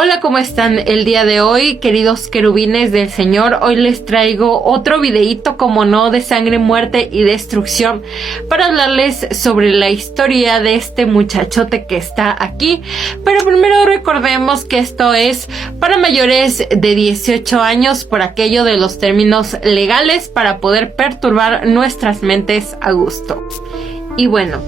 Hola, ¿cómo están el día de hoy, queridos querubines del Señor? Hoy les traigo otro videíto, como no, de sangre, muerte y destrucción, para hablarles sobre la historia de este muchachote que está aquí. Pero primero recordemos que esto es para mayores de 18 años, por aquello de los términos legales, para poder perturbar nuestras mentes a gusto. Y bueno,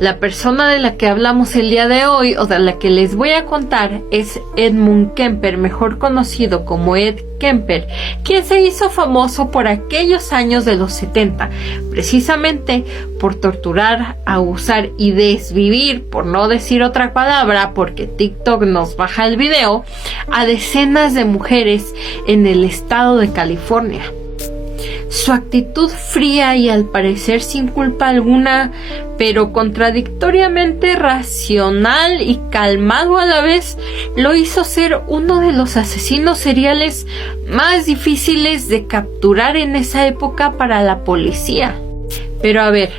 la persona de la que hablamos el día de hoy, o de la que les voy a contar, es Edmund Kemper, mejor conocido como Ed Kemper, quien se hizo famoso por aquellos años de los 70, precisamente por torturar, abusar y desvivir, por no decir otra palabra, porque TikTok nos baja el video, a decenas de mujeres en el estado de California. Su actitud fría y al parecer sin culpa alguna, pero contradictoriamente racional y calmado a la vez, lo hizo ser uno de los asesinos seriales más difíciles de capturar en esa época para la policía. Pero a ver,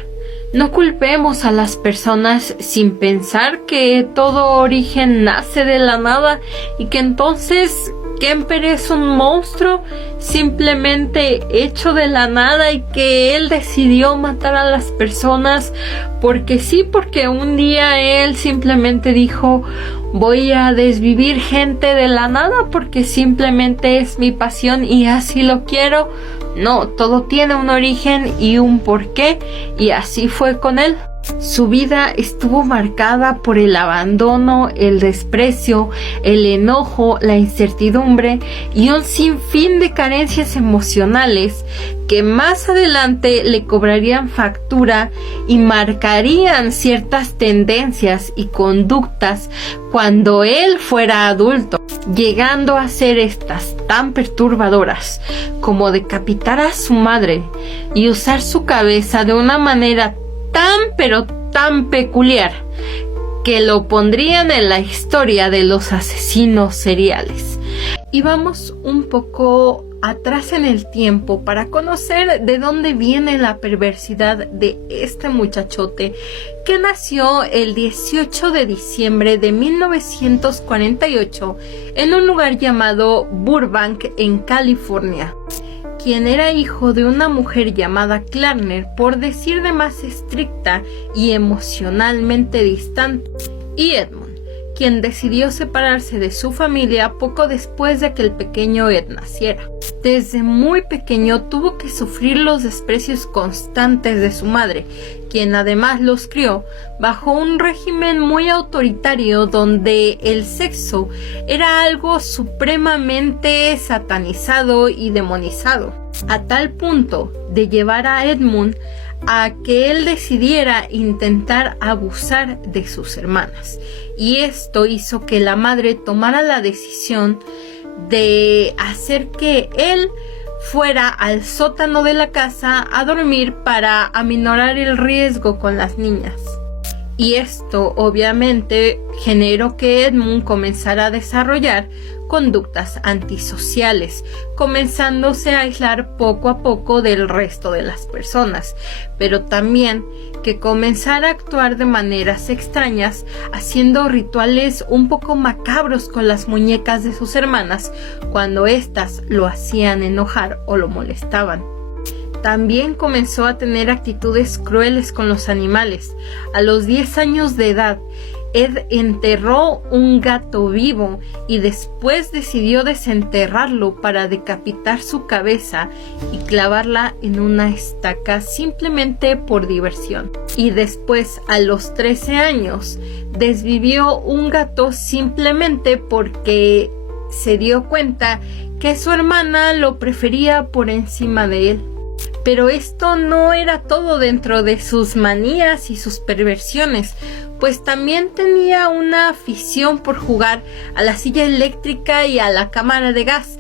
no culpemos a las personas sin pensar que todo origen nace de la nada y que entonces Kemper es un monstruo simplemente hecho de la nada y que él decidió matar a las personas porque sí, porque un día él simplemente dijo: voy a desvivir gente de la nada porque simplemente es mi pasión y así lo quiero. No, todo tiene un origen y un porqué, y así fue con él. Su vida estuvo marcada por el abandono, el desprecio, el enojo, la incertidumbre y un sinfín de carencias emocionales que más adelante le cobrarían factura y marcarían ciertas tendencias y conductas cuando él fuera adulto, llegando a ser estas tan perturbadoras como decapitar a su madre y usar su cabeza de una manera tan peculiar que lo pondrían en la historia de los asesinos seriales. Y vamos un poco atrás en el tiempo para conocer de dónde viene la perversidad de este muchachote que nació el 18 de diciembre de 1948 en un lugar llamado Burbank, en California, quien era hijo de una mujer llamada Klarner, por decir de más estricta y emocionalmente distante, y Edmund, quien decidió separarse de su familia poco después de que el pequeño Ed naciera. Desde muy pequeño tuvo que sufrir los desprecios constantes de su madre, quien además los crió bajo un régimen muy autoritario donde el sexo era algo supremamente satanizado y demonizado, a tal punto de llevar a Edmund a que él decidiera intentar abusar de sus hermanas. Y esto hizo que la madre tomara la decisión de hacer que él fuera al sótano de la casa a dormir para aminorar el riesgo con las niñas. Y esto obviamente generó que Edmund comenzara a desarrollar conductas antisociales, comenzándose a aislar poco a poco del resto de las personas, pero también que comenzara a actuar de maneras extrañas, haciendo rituales un poco macabros con las muñecas de sus hermanas cuando éstas lo hacían enojar o lo molestaban. También comenzó a tener actitudes crueles con los animales. A los 10 años de edad, Ed enterró un gato vivo y después decidió desenterrarlo para decapitar su cabeza y clavarla en una estaca simplemente por diversión. Y después, a los 13 años, desvivió un gato simplemente porque se dio cuenta que su hermana lo prefería por encima de él. Pero esto no era todo dentro de sus manías y sus perversiones, pues también tenía una afición por jugar a la silla eléctrica y a la cámara de gas.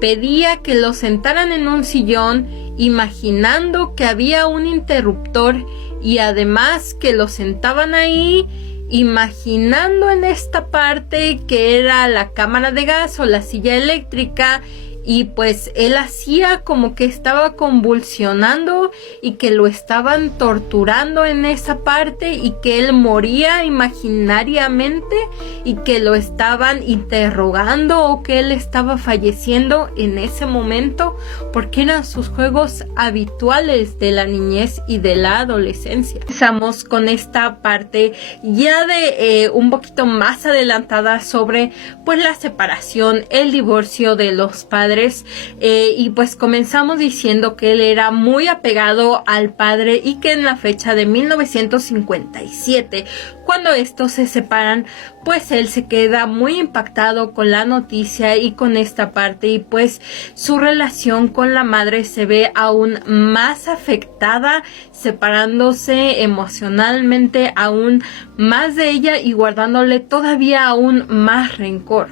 Pedía que lo sentaran en un sillón, imaginando que había un interruptor, y además que lo sentaban ahí, imaginando en esta parte que era la cámara de gas o la silla eléctrica, y pues él hacía como que estaba convulsionando y que lo estaban torturando en esa parte y que él moría imaginariamente y que lo estaban interrogando o que él estaba falleciendo en ese momento, porque eran sus juegos habituales de la niñez y de la adolescencia. Empezamos con esta parte ya de un poquito más adelantada sobre pues la separación, el divorcio de los padres, y pues comenzamos diciendo que él era muy apegado al padre y que en la fecha de 1957, cuando estos se separan, pues él se queda muy impactado con la noticia y con esta parte, y pues su relación con la madre se ve aún más afectada, separándose emocionalmente aún más de ella y guardándole todavía aún más rencor.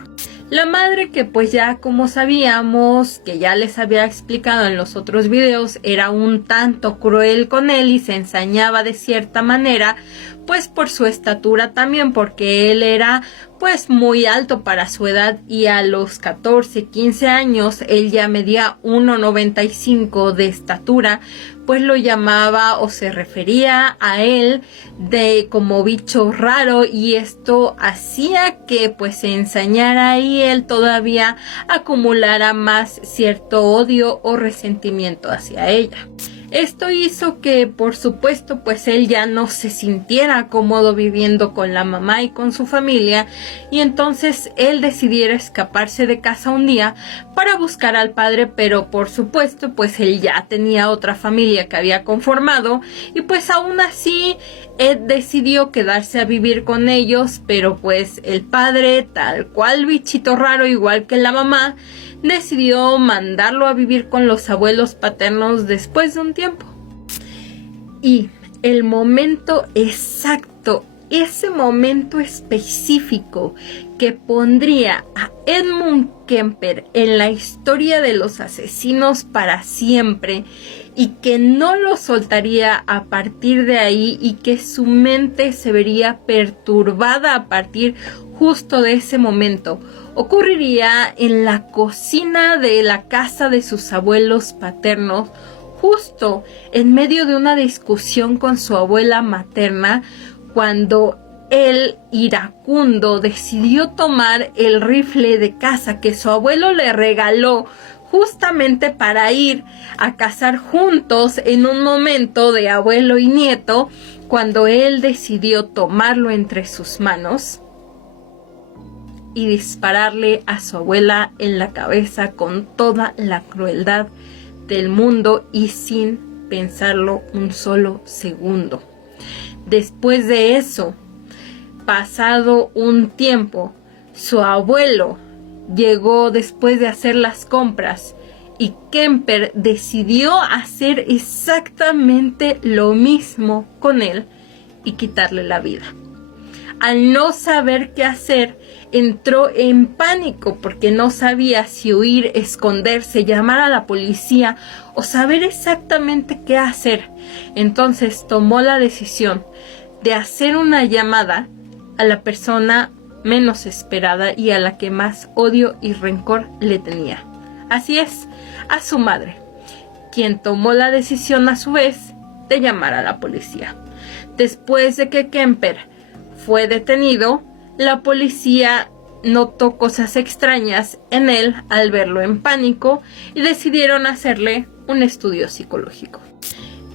La madre, que pues ya como sabíamos, que ya les había explicado en los otros videos, era un tanto cruel con él y se ensañaba de cierta manera, pues por su estatura también, porque él era pues muy alto para su edad y a los 14, 15 años él ya medía 1,95 de estatura, pues lo llamaba o se refería a él de como bicho raro, y esto hacía que pues se ensañara y él todavía acumulara más cierto odio o resentimiento hacia ella. Esto hizo que, por supuesto, pues él ya no se sintiera cómodo viviendo con la mamá y con su familia, y entonces él decidiera escaparse de casa un día para buscar al padre, pero por supuesto, pues él ya tenía otra familia que había conformado, y pues aún así él decidió quedarse a vivir con ellos, pero pues el padre, tal cual bichito raro, igual que la mamá, decidió mandarlo a vivir con los abuelos paternos después de un tiempo. Y el momento exacto, ese momento específico que pondría a Edmund Kemper en la historia de los asesinos para siempre, y que no lo soltaría a partir de ahí, y que su mente se vería perturbada a partir justo de ese momento, ocurriría en la cocina de la casa de sus abuelos paternos, justo en medio de una discusión con su abuela materna, cuando él, iracundo, decidió tomar el rifle de caza que su abuelo le regaló justamente para ir a cazar juntos en un momento de abuelo y nieto. Cuando él decidió tomarlo entre sus manos y dispararle a su abuela en la cabeza con toda la crueldad del mundo y sin pensarlo un solo segundo. Después de eso, pasado un tiempo, su abuelo llegó después de hacer las compras y Kemper decidió hacer exactamente lo mismo con él y quitarle la vida. Al no saber qué hacer, entró en pánico porque no sabía si huir, esconderse, llamar a la policía o saber exactamente qué hacer. Entonces tomó la decisión de hacer una llamada a la persona menos esperada y a la que más odio y rencor le tenía. Así es, a su madre, quien tomó la decisión a su vez de llamar a la policía. Después de que Kemper fue detenido, la policía notó cosas extrañas en él al verlo en pánico y decidieron hacerle un estudio psicológico.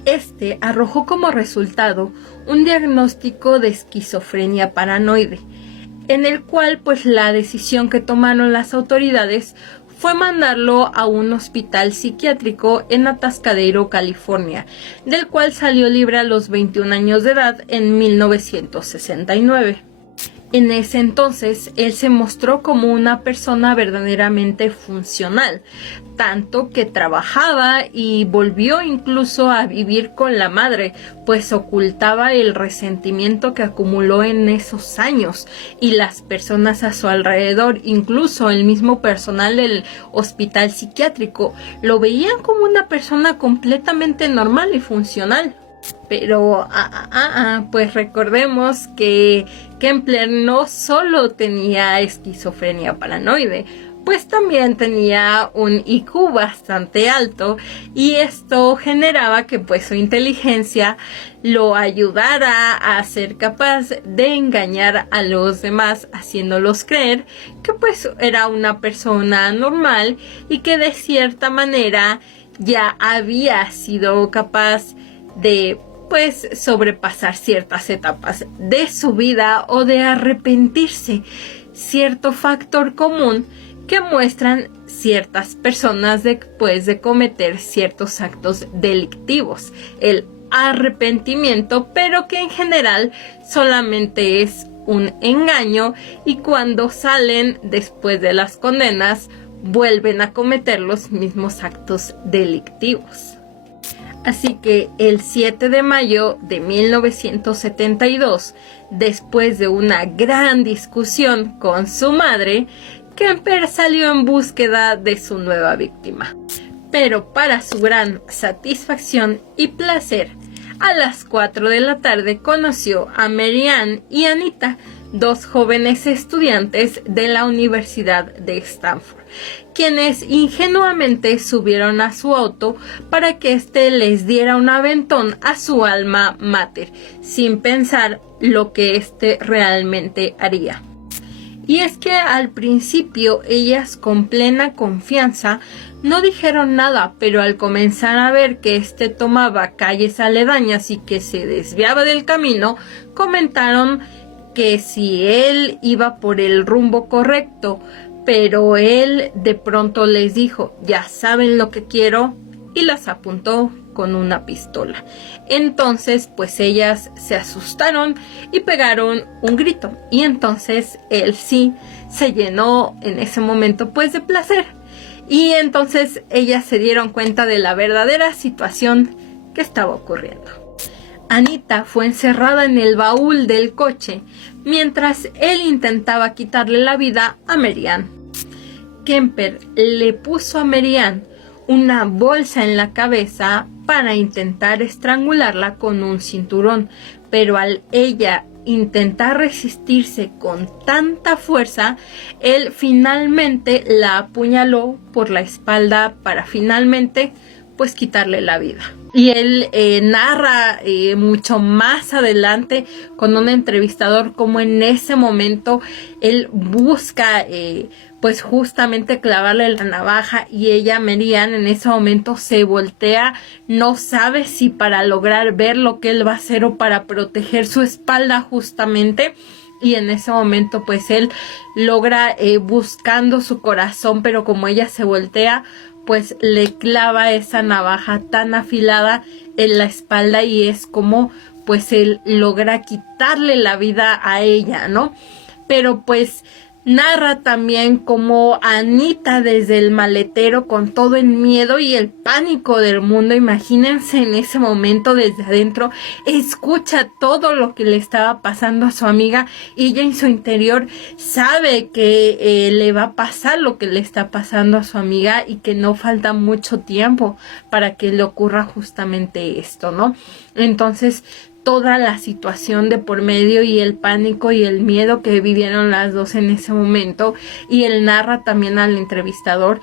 Este arrojó como resultado un diagnóstico de esquizofrenia paranoide, en el cual pues la decisión que tomaron las autoridades fue mandarlo a un hospital psiquiátrico en Atascadero, California, del cual salió libre a los 21 años de edad en 1969. En ese entonces, él se mostró como una persona verdaderamente funcional, tanto que trabajaba y volvió incluso a vivir con la madre, pues ocultaba el resentimiento que acumuló en esos años, y las personas a su alrededor, incluso el mismo personal del hospital psiquiátrico, lo veían como una persona completamente normal y funcional. Pero, pues recordemos que Kemper no solo tenía esquizofrenia paranoide, pues también tenía un IQ bastante alto y esto generaba que pues su inteligencia lo ayudara a ser capaz de engañar a los demás, haciéndolos creer que pues era una persona normal y que de cierta manera ya había sido capaz de pues sobrepasar ciertas etapas de su vida o de arrepentirse. Cierto factor común que muestran ciertas personas después de cometer ciertos actos delictivos, el arrepentimiento, pero que en general solamente es un engaño y cuando salen después de las condenas vuelven a cometer los mismos actos delictivos. Así que el 7 de mayo de 1972, después de una gran discusión con su madre, Kemper salió en búsqueda de su nueva víctima. Pero para su gran satisfacción y placer, a las 4 de la tarde conoció a Mary Ann y Anita, dos jóvenes estudiantes de la Universidad de Stanford, quienes ingenuamente subieron a su auto para que éste les diera un aventón a su alma mater, sin pensar lo que éste realmente haría. Y es que al principio ellas con plena confianza no dijeron nada, pero al comenzar a ver que éste tomaba calles aledañas y que se desviaba del camino, comentaron que si él iba por el rumbo correcto, pero él de pronto les dijo, ya saben lo que quiero, y las apuntó con una pistola. Entonces pues ellas se asustaron y pegaron un grito, y entonces él sí se llenó en ese momento pues de placer, y entonces ellas se dieron cuenta de la verdadera situación que estaba ocurriendo. Anita fue encerrada en el baúl del coche mientras él intentaba quitarle la vida a Mary Ann. Kemper le puso a Mary Ann una bolsa en la cabeza para intentar estrangularla con un cinturón, pero al ella intentar resistirse con tanta fuerza, él finalmente la apuñaló por la espalda para finalmente pues quitarle la vida. Y él narra mucho más adelante con un entrevistador como en ese momento él busca pues justamente clavarle la navaja y ella, Mary Ann, en ese momento se voltea, no sabe si para lograr ver lo que él va a hacer o para proteger su espalda justamente. Y en ese momento pues él logra buscando su corazón, pero como ella se voltea, pues le clava esa navaja tan afilada en la espalda y es como pues él logra quitarle la vida a ella, ¿no? Pero pues narra también como Anita desde el maletero con todo el miedo y el pánico del mundo, imagínense en ese momento desde adentro, escucha todo lo que le estaba pasando a su amiga y ella en su interior sabe que le va a pasar lo que le está pasando a su amiga y que no falta mucho tiempo para que le ocurra justamente esto, ¿no? Entonces toda la situación de por medio y el pánico y el miedo que vivieron las dos en ese momento, y él narra también al entrevistador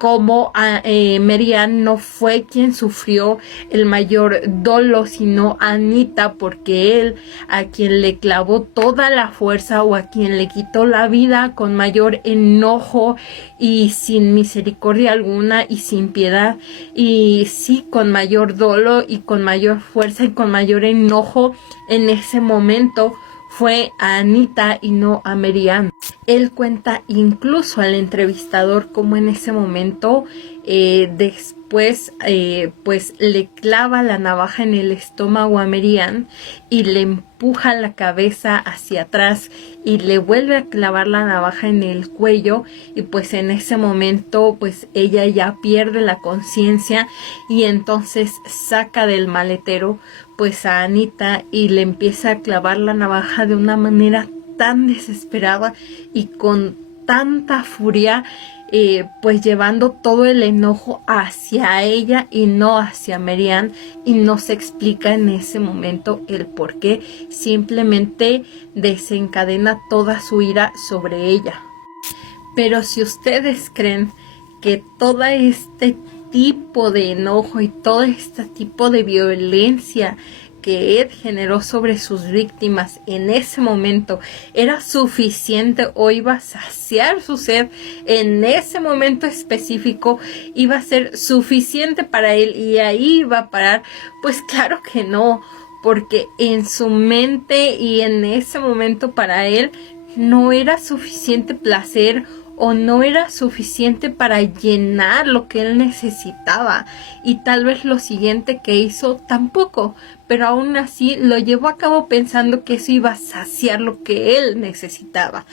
cómo Mary Ann no fue quien sufrió el mayor dolo, sino Anita, porque él a quien le clavó toda la fuerza o a quien le quitó la vida con mayor enojo y sin misericordia alguna y sin piedad, y sí con mayor dolo y con mayor fuerza y con mayor enojo en ese momento fue a Anita y no a Mary Ann. Él cuenta incluso al entrevistador cómo en ese momento después pues le clava la navaja en el estómago a Mary Ann y le empuja la cabeza hacia atrás y le vuelve a clavar la navaja en el cuello, y pues en ese momento pues ella ya pierde la conciencia y entonces saca del maletero pues a Anita y le empieza a clavar la navaja de una manera tan desesperada y con tanta furia, pues llevando todo el enojo hacia ella y no hacia Mary Ann, y no se explica en ese momento el por qué, simplemente desencadena toda su ira sobre ella. Pero si ustedes creen que todo este tipo de enojo y todo este tipo de violencia que Ed generó sobre sus víctimas en ese momento era suficiente o iba a saciar su sed en ese momento específico, iba a ser suficiente para él y ahí iba a parar, pues claro que no, porque en su mente y en ese momento para él no era suficiente placer o no era suficiente para llenar lo que él necesitaba, y tal vez lo siguiente que hizo tampoco, pero aún así lo llevó a cabo pensando que eso iba a saciar lo que él necesitaba,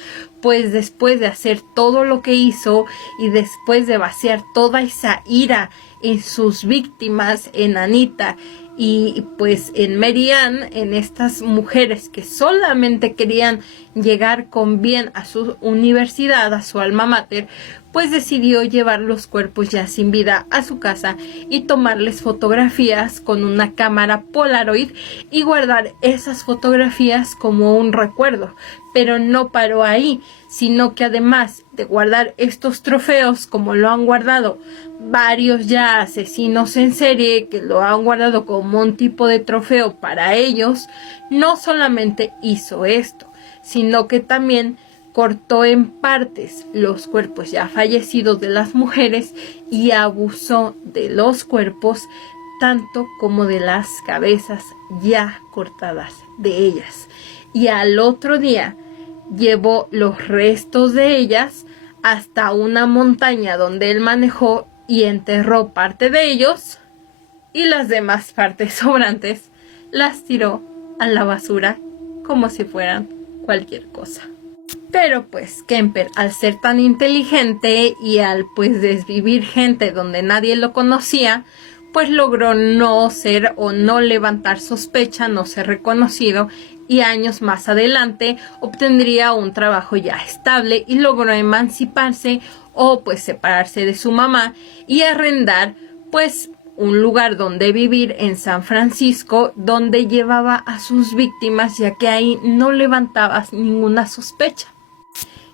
pues después de hacer todo lo que hizo y después de vaciar toda esa ira en sus víctimas, en Anita y pues en Mary Ann, en estas mujeres que solamente querían llegar con bien a su universidad, a su alma mater, pues decidió llevar los cuerpos ya sin vida a su casa y tomarles fotografías con una cámara Polaroid y guardar esas fotografías como un recuerdo. Pero no paró ahí, sino que además de guardar estos trofeos como lo han guardado varios ya asesinos en serie que lo han guardado como un tipo de trofeo para ellos, no solamente hizo esto, sino que también cortó en partes los cuerpos ya fallecidos de las mujeres y abusó de los cuerpos tanto como de las cabezas ya cortadas de ellas. Y al otro día llevó los restos de ellas hasta una montaña donde él manejó y enterró parte de ellos, y las demás partes sobrantes las tiró a la basura como si fueran cualquier cosa. Pero pues Kemper, al ser tan inteligente y al pues desvivir gente donde nadie lo conocía, pues logró no ser o no levantar sospecha, no ser reconocido, y años más adelante obtendría un trabajo ya estable y logró emanciparse o pues separarse de su mamá y arrendar pues un lugar donde vivir en San Francisco, donde llevaba a sus víctimas, ya que ahí no levantabas ninguna sospecha.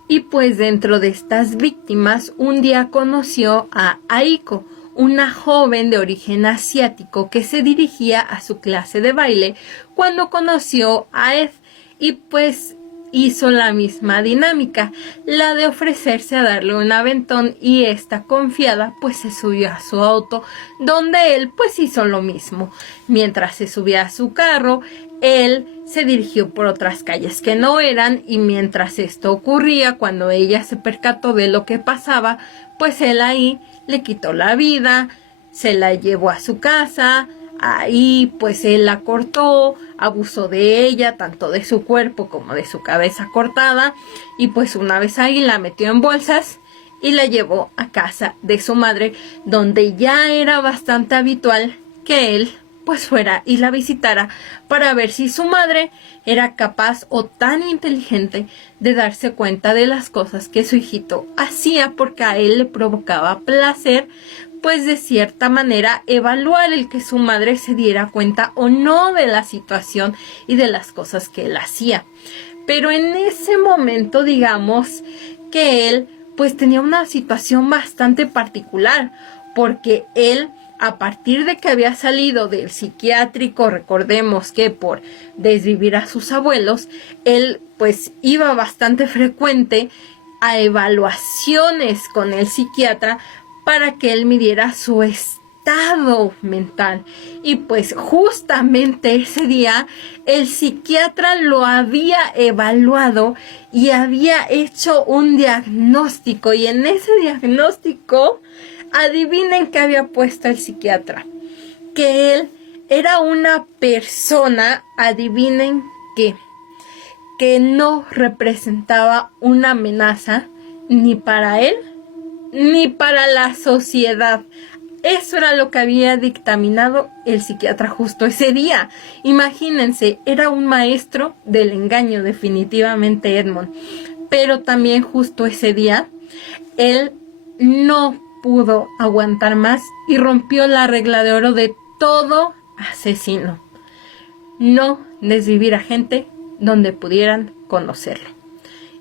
Y pues dentro de estas víctimas un día conoció a Aiko, una joven de origen asiático que se dirigía a su clase de baile cuando conoció a Ed, y pues hizo la misma dinámica, la de ofrecerse a darle un aventón, y esta confiada pues se subió a su auto, donde él pues hizo lo mismo. Mientras se subía a su carro, él se dirigió por otras calles que no eran, y mientras esto ocurría, cuando ella se percató de lo que pasaba, pues él ahí le quitó la vida, se la llevó a su casa. Ahí pues él la cortó, abusó de ella, tanto de su cuerpo como de su cabeza cortada, y pues una vez ahí la metió en bolsas y la llevó a casa de su madre, donde ya era bastante habitual que él pues fuera y la visitara para ver si su madre era capaz o tan inteligente de darse cuenta de las cosas que su hijito hacía, porque a él le provocaba placer pues de cierta manera evaluar el que su madre se diera cuenta o no de la situación y de las cosas que él hacía. Pero en ese momento digamos que él pues tenía una situación bastante particular, porque él, a partir de que había salido del psiquiátrico, recordemos que por desvivir a sus abuelos, él pues iba bastante frecuente a evaluaciones con el psiquiatra para que él midiera su estado mental. Y pues justamente ese día el psiquiatra lo había evaluado y había hecho un diagnóstico, y en ese diagnóstico adivinen qué había puesto el psiquiatra: que él era una persona, adivinen qué, que no representaba una amenaza ni para él ni para la sociedad. Eso era lo que había dictaminado el psiquiatra justo ese día. Imagínense, era un maestro del engaño definitivamente Edmond. Pero también justo ese día, él no pudo aguantar más y rompió la regla de oro de todo asesino: no desvivir a gente donde pudieran conocerlo.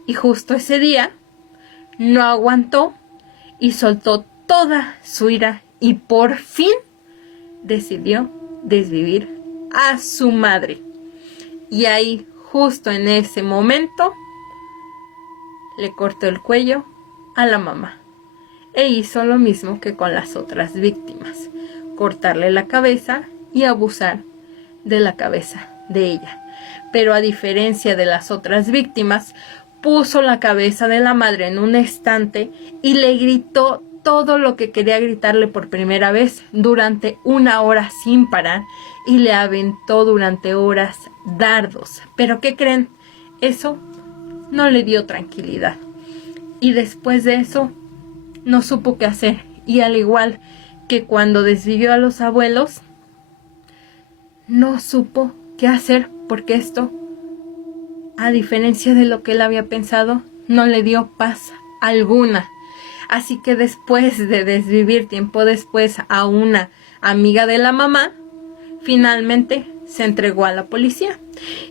Y justo ese día no aguantó y soltó toda su ira y por fin decidió desvivir a su madre. Y ahí, justo en ese momento, le cortó el cuello a la mamá. E hizo lo mismo que con las otras víctimas, cortarle la cabeza y abusar de la cabeza de ella. Pero a diferencia de las otras víctimas, puso la cabeza de la madre en un estante y le gritó todo lo que quería gritarle por primera vez durante 1 hora sin parar y le aventó durante horas dardos. ¿Pero qué creen? Eso no le dio tranquilidad. Y después de eso, no supo qué hacer. Y al igual que cuando desvivió a los abuelos, no supo qué hacer porque esto, a diferencia de lo que él había pensado, no le dio paz alguna. Así que después de desvivir tiempo después a una amiga de la mamá, finalmente se entregó a la policía.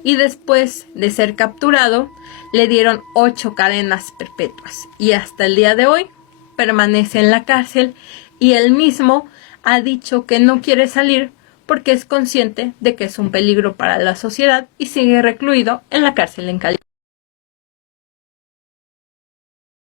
Y después de ser capturado, le dieron 8 cadenas perpetuas. Y hasta el día de hoy permanece en la cárcel y él mismo ha dicho que no quiere salir porque es consciente de que es un peligro para la sociedad y sigue recluido en la cárcel en Cali.